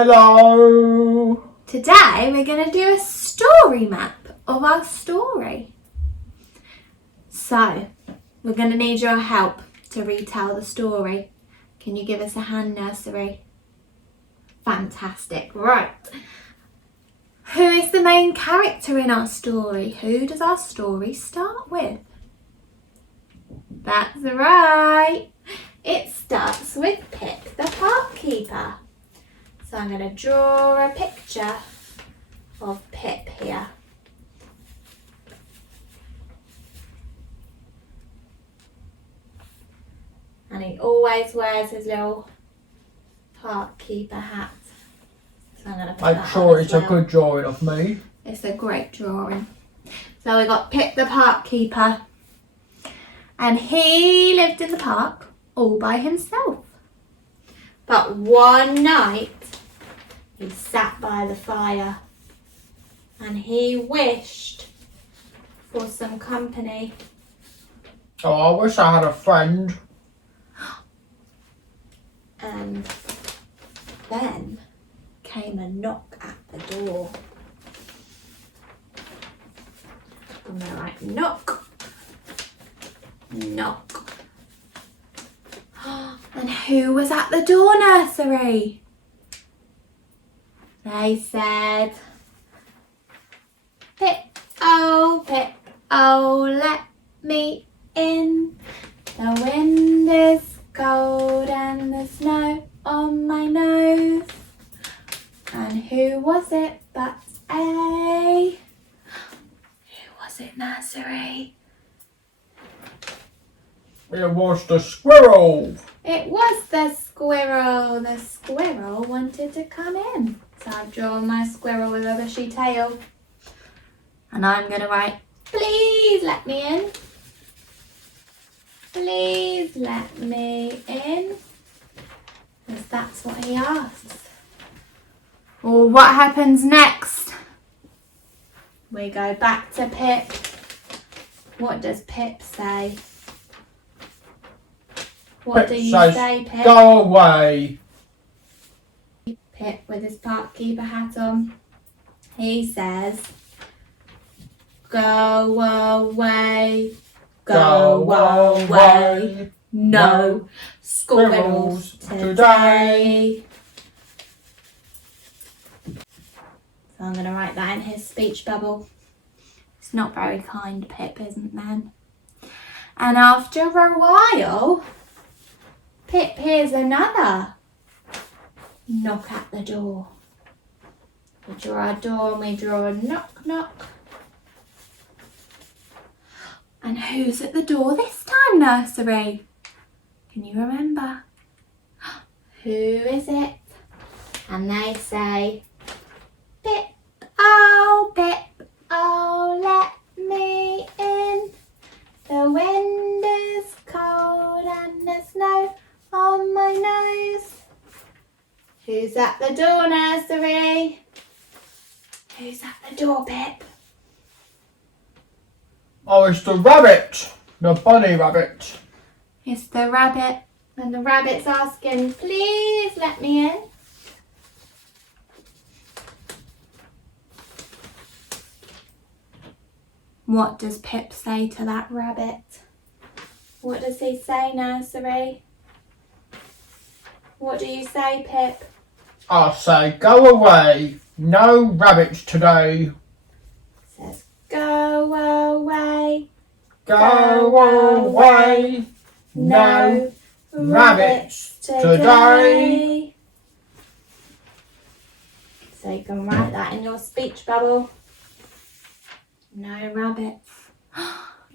Hello! Today we're going to do a story map of our story. So, we're going to need your help to retell the story. Can you give us a hand, Nursery? Fantastic. Right. Who is the main character in our story? Who does our story start with? That's right. It starts with Pip the park keeper. So I'm going to draw a picture of Pip here. And he always wears his little park keeper hat. So I'm going to put Make that sure on it's as a good drawing of me. It's a great drawing. So we got Pip the park keeper. And he lived in the park all by himself. But one night, he sat by the fire and he wished for some company. Oh, I wish I had a friend. And then came a knock at the door. I'm going to write knock, knock. And who was at the door, Nursery? They said, Pip, oh, let me in. The wind is cold and the snow on my nose. And who was it but Who was it, Nursery? It was the squirrel. It was the squirrel. The squirrel wanted to come in. So I've drawn my squirrel with a bushy tail. And I'm going to write, please let me in. Please let me in. Because that's what he asks. Well, what happens next? We go back to Pip. What does Pip say? What Pip do you says, say, Pip? Go away. Pip with his park keeper hat on. He says, go away, go away, no squirrels today. So I'm going to write that in his speech bubble. It's not very kind, Pip, isn't then? And after a while, Pip hears another knock at the door. We draw a door and we draw a knock, knock. And who's at the door this time, Nursery? Can you remember? Who is it? And they say, Pip, oh, let me in. The wind is cold and the snow on my nose. Who's at the door, Nursery? Who's at the door, Pip? Oh, it's the rabbit. The bunny rabbit. It's the rabbit. And the rabbit's asking, please let me in. What does Pip say to that rabbit? What does he say, Nursery? What do you say, Pip? I say, go away. No rabbits today. Says, go away. Go away. No rabbits today. So you can write that in your speech bubble. No rabbits.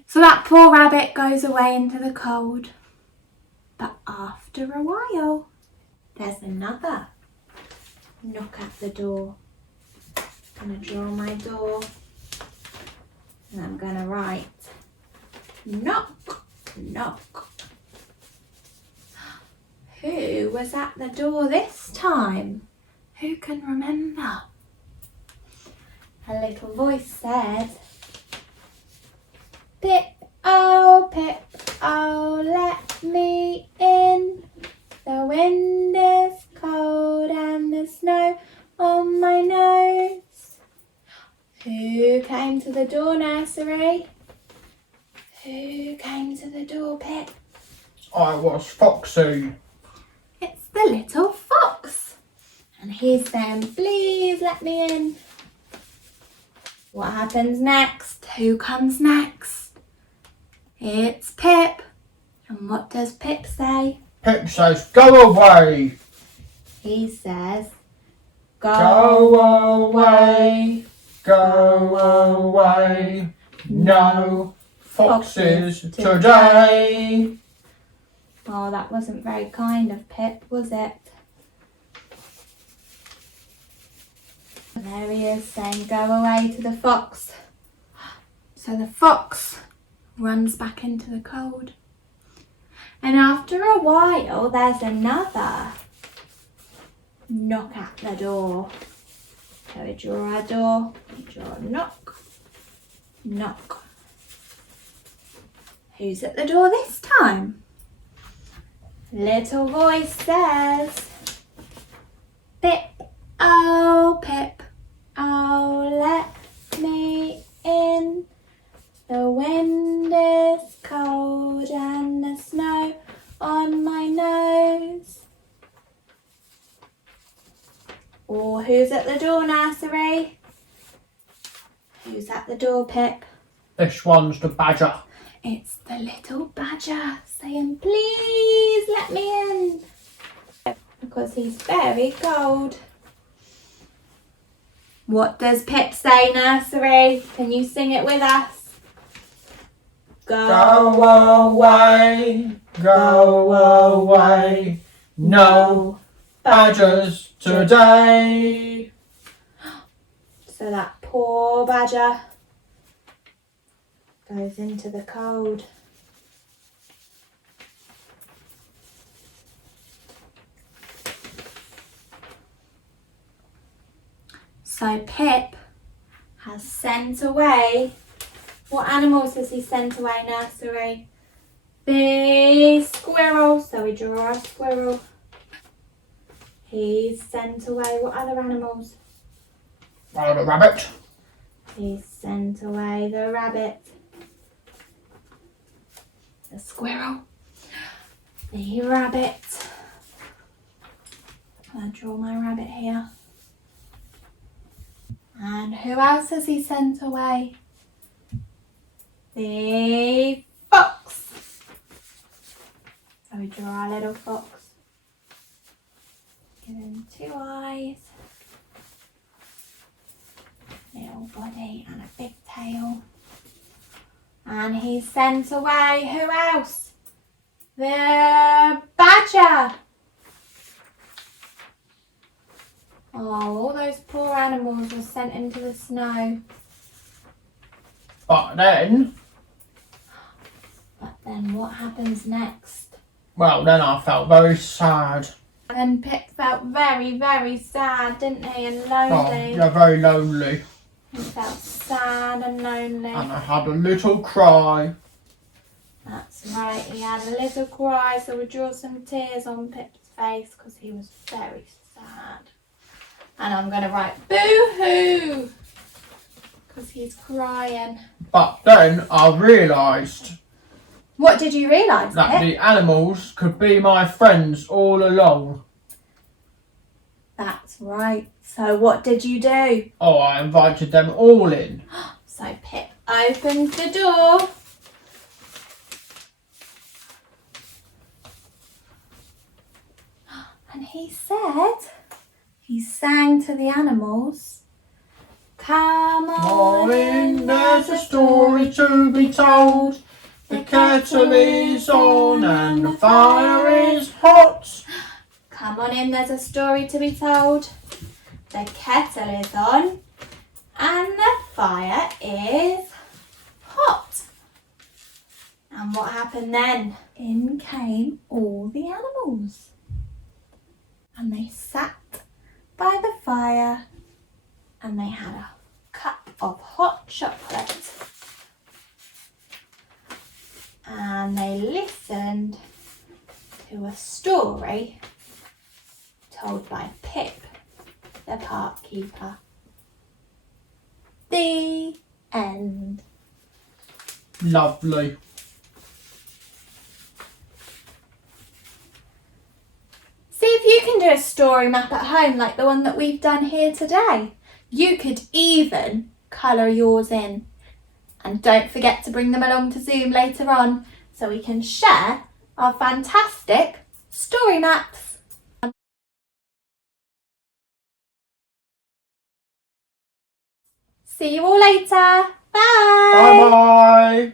So that poor rabbit goes away into the cold. But after a while, there's another knock at the door. I'm going to draw my door. And I'm going to write, knock, knock. Who was at the door this time? Who can remember? A little voice said, Pip, oh, let me in. The wind is cold and the the snow on my nose. Who came to the door, Nursery? Who came to the door, Pip? I was Foxy. It's the little fox. And he's saying, please let me in. What happens next? Who comes next? It's Pip. And what does Pip say? Pip says, go away. He says, Go away. Go away. No foxes today. Oh, that wasn't very kind of Pip, was it? And there he is saying, go away to the fox. So the fox runs back into the cold. And after a while, there's another knock at the door. So we draw our door, we draw a knock, knock. Who's at the door this time? Little voice says, Pip, oh Pip, oh let me in. The wind is cold and the snow on my nose. Or who's at the door, Nursery? Who's at the door, Pip? This one's the badger. It's the little badger saying, please let me in. Because he's very cold. What does Pip say, Nursery? Can you sing it with us? Go away. Go away. No badgers today. So that poor badger goes into the cold. So Pip has sent away, what animals has he sent away, Nursery? The squirrel, so we draw a squirrel. He's sent away what other animals? Oh, the rabbit. He's sent away the rabbit. The squirrel. The rabbit. I'll draw my rabbit here. And who else has he sent away? The fox. So we draw our little fox. Give him 2 eyes. Little body and a big tail. And he's sent away, who else? The badger. Oh, all those poor animals were sent into the snow. But then what happens next? well, then I felt very sad. And Pip felt very, very sad, didn't he? And Oh, lonely. yeah, very lonely. He felt sad and lonely. And I had a little cry. That's right, he had a little cry, so we drew some tears on Pip's face because he was very sad. And I'm going to write boo-hoo because he's crying. But then I realised What did you realise, that Pip? the animals could be my friends all along. That's right. So what did you do? Oh, I invited them all in. So Pip opens the door. And he sang to the animals. Come on in, There's a story to be told. The kettle is on and the fire is hot. Come on in, there's a story to be told. The kettle is on and the fire is hot. And what happened then? In came all the animals. And they sat by the fire and they had a cup of hot chocolate. And they listened to a story told by Pip the park keeper. The end. Lovely. See if you can do a story map at home like the one that we've done here today. You could even colour yours in. And don't forget to bring them along to Zoom later on so we can share our fantastic story maps. See you all later. Bye. Bye bye.